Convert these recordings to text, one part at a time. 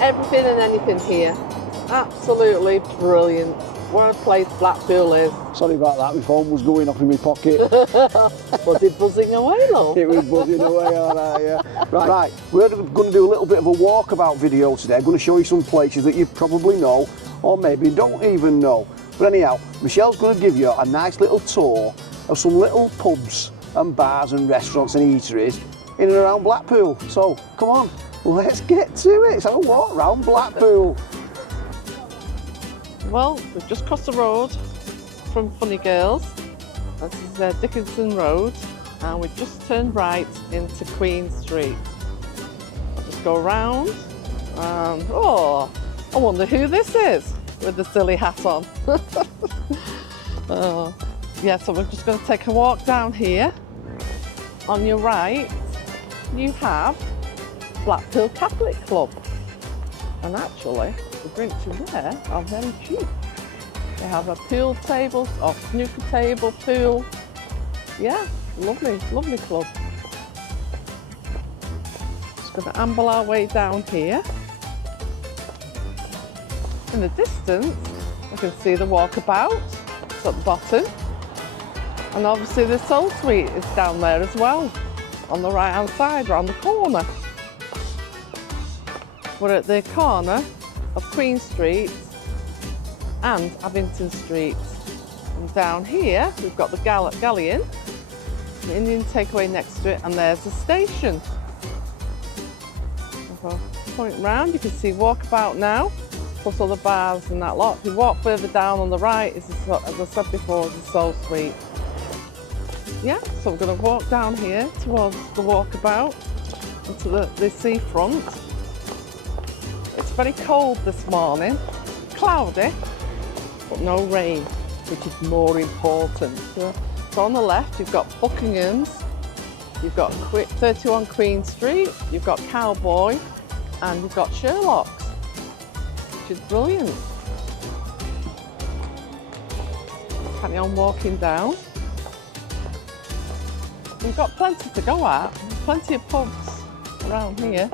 everything and anything here. Absolutely brilliant. What a place Blackpool is. Sorry about that, my phone was going off in my pocket. Was it buzzing away, love? It was buzzing away, alright, yeah. Right, we're going to do a little bit of a walkabout video today. I'm going to show you some places that you probably know, or maybe don't even know. But anyhow, Michelle's going to give you a nice little tour of some little pubs and bars and restaurants and eateries in and around Blackpool. So, come on, let's get to it. Let's have a walk around Blackpool. Well, we've just crossed the road from Funny Girls. This is Dickinson Road, and we've just turned right into Queen Street. I'll just go around, and oh, I wonder who this is with the silly hat on. Yeah, so we're just going to take a walk down here. On your right, you have Blackpool Catholic Club, and actually, the drinks in there are very cheap. They have a pool table, or snooker table, pool. Yeah, lovely, lovely club. Just going to amble our way down here. In the distance, we can see the walkabout. It's at the bottom. And obviously the Soul Suite is down there as well, on the right hand side, around the corner. We're at the corner of Queen Street and Abington Street. And down here we've got the Galleon, the Indian takeaway next to it, and there's the station. If I point round, you can see Walkabout now, plus other bars and that lot. If you walk further down on the right, is as I said before, is the Soul Suite. Yeah, so we're going to walk down here towards the Walkabout, into the seafront. It's very cold this morning, cloudy, but no rain, which is more important. So on the left, you've got Buckingham's, you've got 31 Queen Street, you've got Cowboy, and you've got Sherlock's, which is brilliant. Carry on walking down. We've got plenty to go at, plenty of pubs around here.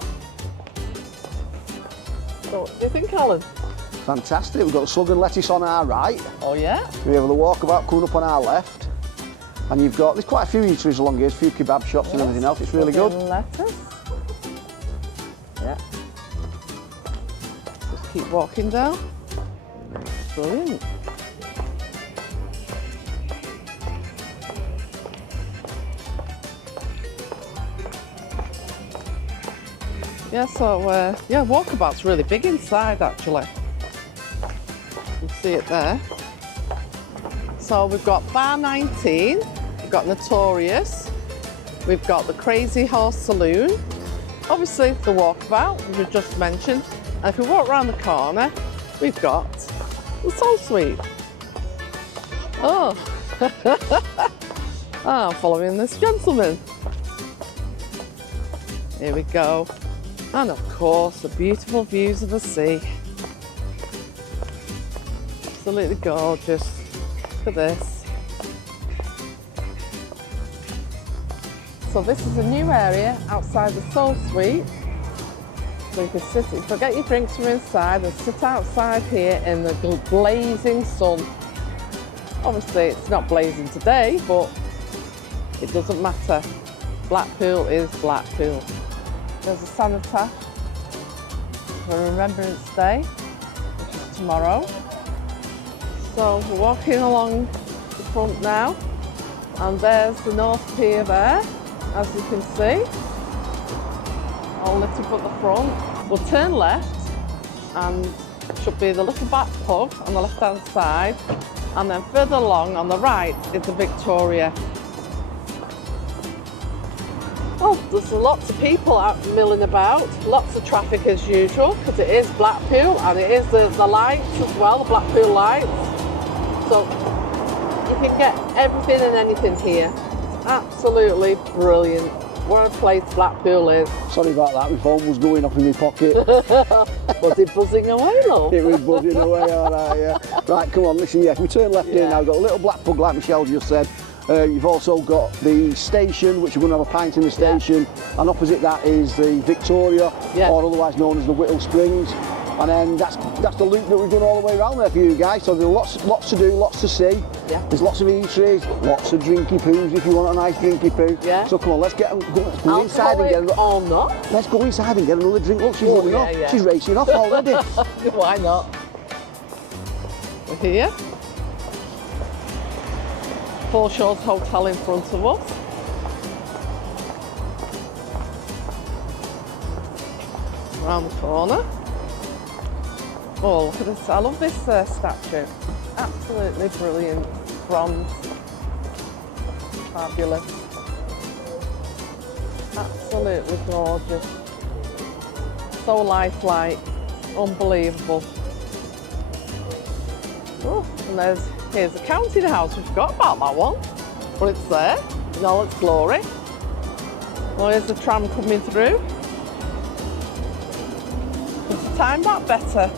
So what do you think, Alan? Fantastic, we've got the Slug and Lettuce on our right. Oh yeah? We have the Walkabout coming up on our left. And you've got, there's quite a few eateries along here, a few kebab shops and everything else, it's really good. Lettuce. Yeah. Just keep walking down. Brilliant. Yeah, so yeah, Walkabout's really big inside actually. You can see it there. So we've got Bar 19, we've got Notorious, we've got the Crazy Horse Saloon, obviously the Walkabout, which we just mentioned, and if we walk around the corner, we've got the Soul Suite. Oh, I'm following this gentleman. Here we go. And of course, the beautiful views of the sea. Absolutely gorgeous. Look at this. So this is a new area outside the Soul Suite. So you can sit, forget your drinks from inside and sit outside here in the blazing sun. Obviously it's not blazing today, but it doesn't matter. Blackpool is Blackpool. There's a cenotaph for Remembrance Day, which is tomorrow. So we're walking along the front now, and there's the North Pier there, as you can see, all lit up at the front. We'll turn left, and it should be the little back pub on the left-hand side, and then further along on the right is the Victoria. Well, there's lots of people out milling about, lots of traffic as usual, because it is Blackpool and it is the lights as well, the Blackpool lights. So you can get everything and anything here. It's absolutely brilliant. What a place Blackpool is. Sorry about that, my phone was going off in my pocket. Was it buzzing away, love? It was buzzing away, alright, yeah. Right, come on, listen, yeah, we turn left here now, got a little black pub like Michelle just said, You've also got the station, which we're going to have a pint in the station, and opposite that is the Victoria, or otherwise known as the Whittle Springs. And then that's the loop that we've done all the way around there for you guys. So there's lots to do, lots to see. Yeah. There's lots of eateries, lots of drinky poos if you want a nice drinky poo. Yeah. So come on, let's go inside and get or not. Let's go inside and get another drink. Look, she's running off. Yeah. She's racing off already. Why not? We're here. Four Shores Hotel in front of us. Around the corner. Oh, look at this. I love this statue. Absolutely brilliant. Bronze. Fabulous. Absolutely gorgeous. So lifelike. Unbelievable. Oh, and here's the counting house. We forgot about that one. But it's there in all its glory. Oh, here's the tram coming through. Let's time that better.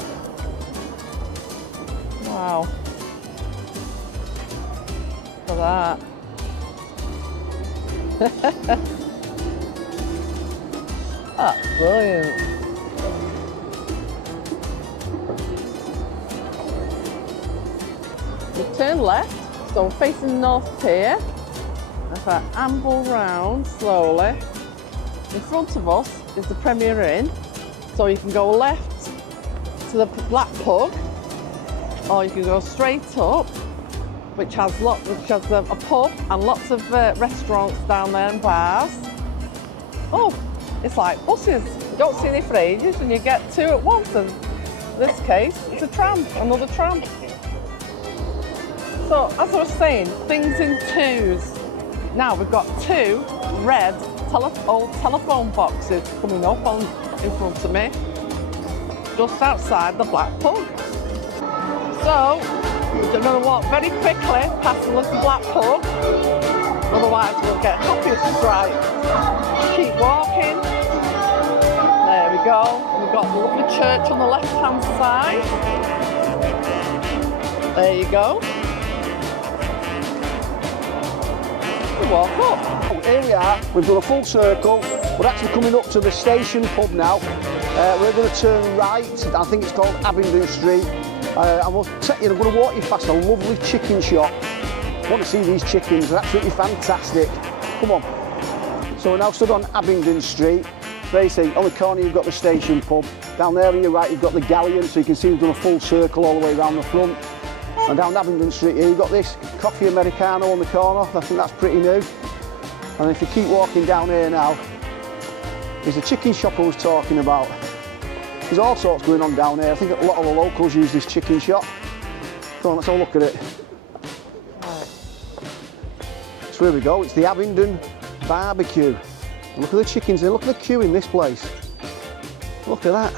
Wow. Look at that. That's brilliant. We turn left, so we're facing North Pier. If I amble round slowly, in front of us is the Premier Inn. So you can go left to the Black Pug, or you can go straight up, which has a pub and lots of restaurants down there and bars. Oh, it's like buses. You don't see any for ages and you get two at once, and in this case, it's a tram, another tram. So, as I was saying, things in twos. Now we've got two red old telephone boxes coming up in front of me, just outside the Black Pug. So, we're going to walk very quickly past the little Black Pug, otherwise we'll get happy stripes. Keep walking. There we go. We've got the lovely church on the left-hand side. There you go. We walk up. Here we are. We've done a full circle. We're actually coming up to the station pub now. We're going to turn right. I think it's called Abingdon Street. I'm going to walk you past a lovely chicken shop. I want to see these chickens. They're absolutely fantastic. Come on. So we're now stood on Abingdon Street. Basically, on the corner you've got the station pub. Down there on your right you've got the Galleon, so you can see we've done a full circle all the way around the front. And down Abingdon Street here you've got this coffee Americano on the corner. I think that's pretty new. And if you keep walking down here now, there's a chicken shop I was talking about. There's all sorts going on down here. I think a lot of the locals use this chicken shop. Come on, let's have a look at it. Right. So here we go, it's the Abingdon Barbecue. And look at the chickens here, look at the queue in this place. Look at that.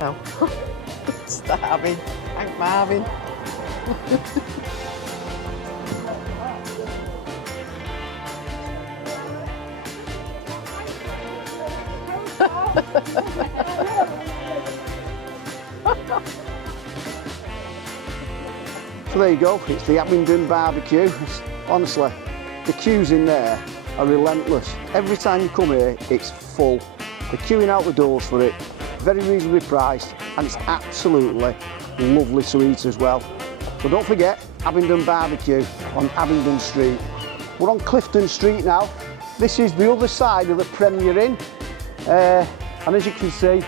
No. Starving. I'm Marvin. So there you go, it's the Abingdon Barbecue. Honestly, the queues in there are relentless. Every time you come here, it's full. They're queuing out the doors for it. Very reasonably priced, and it's absolutely lovely to eat as well. So don't forget, Abingdon Barbecue on Abingdon Street. We're on Clifton Street now. This is the other side of the Premier Inn. And as you can see,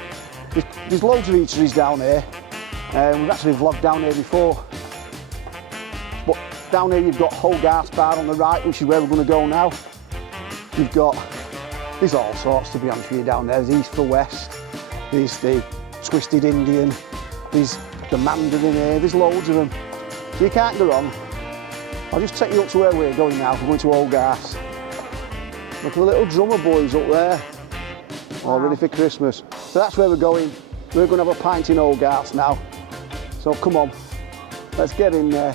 there's loads of eateries down here. We've actually vlogged down here before. But down here you've got Hogarth's Bar on the right, which is where we're going to go now. There's all sorts, to be honest with you, down there. There's East for West. There's the Twisted Indian, there's the Mandarin here, there's loads of them. You can't go wrong. I'll just take you up to where we're going now. We're going to Hogarth's. Look at the little drummer boys up there, all ready for Christmas. So that's where we're going. We're going to have a pint in Hogarth's now. So come on, let's get in there.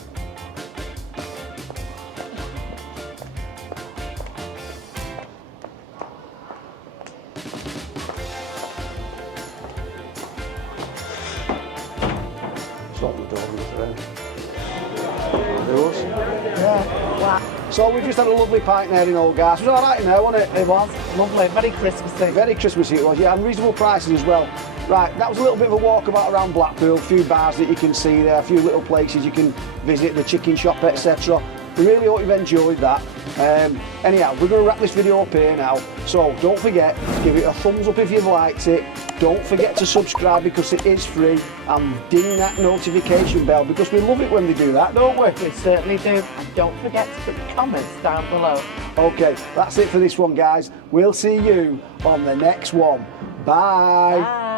Let's open the door and look around. There was. Yeah. Wow. So we just had a lovely pint there in Old Gas. It was alright in there, wasn't it? It was lovely, very Christmassy. Very Christmassy it was, yeah, and reasonable prices as well. Right, that was a little bit of a walkabout around Blackpool, a few bars that you can see there, a few little places you can visit, the chicken shop, etc. We really hope you've enjoyed that. Anyhow, we're going to wrap this video up here now, so don't forget, give it a thumbs up if you've liked it. Don't forget to subscribe because it is free, and ding that notification bell because we love it when they do that, don't we? We certainly do. And don't forget to put comments down below. Okay, that's it for this one, guys. We'll see you on the next one. Bye. Bye.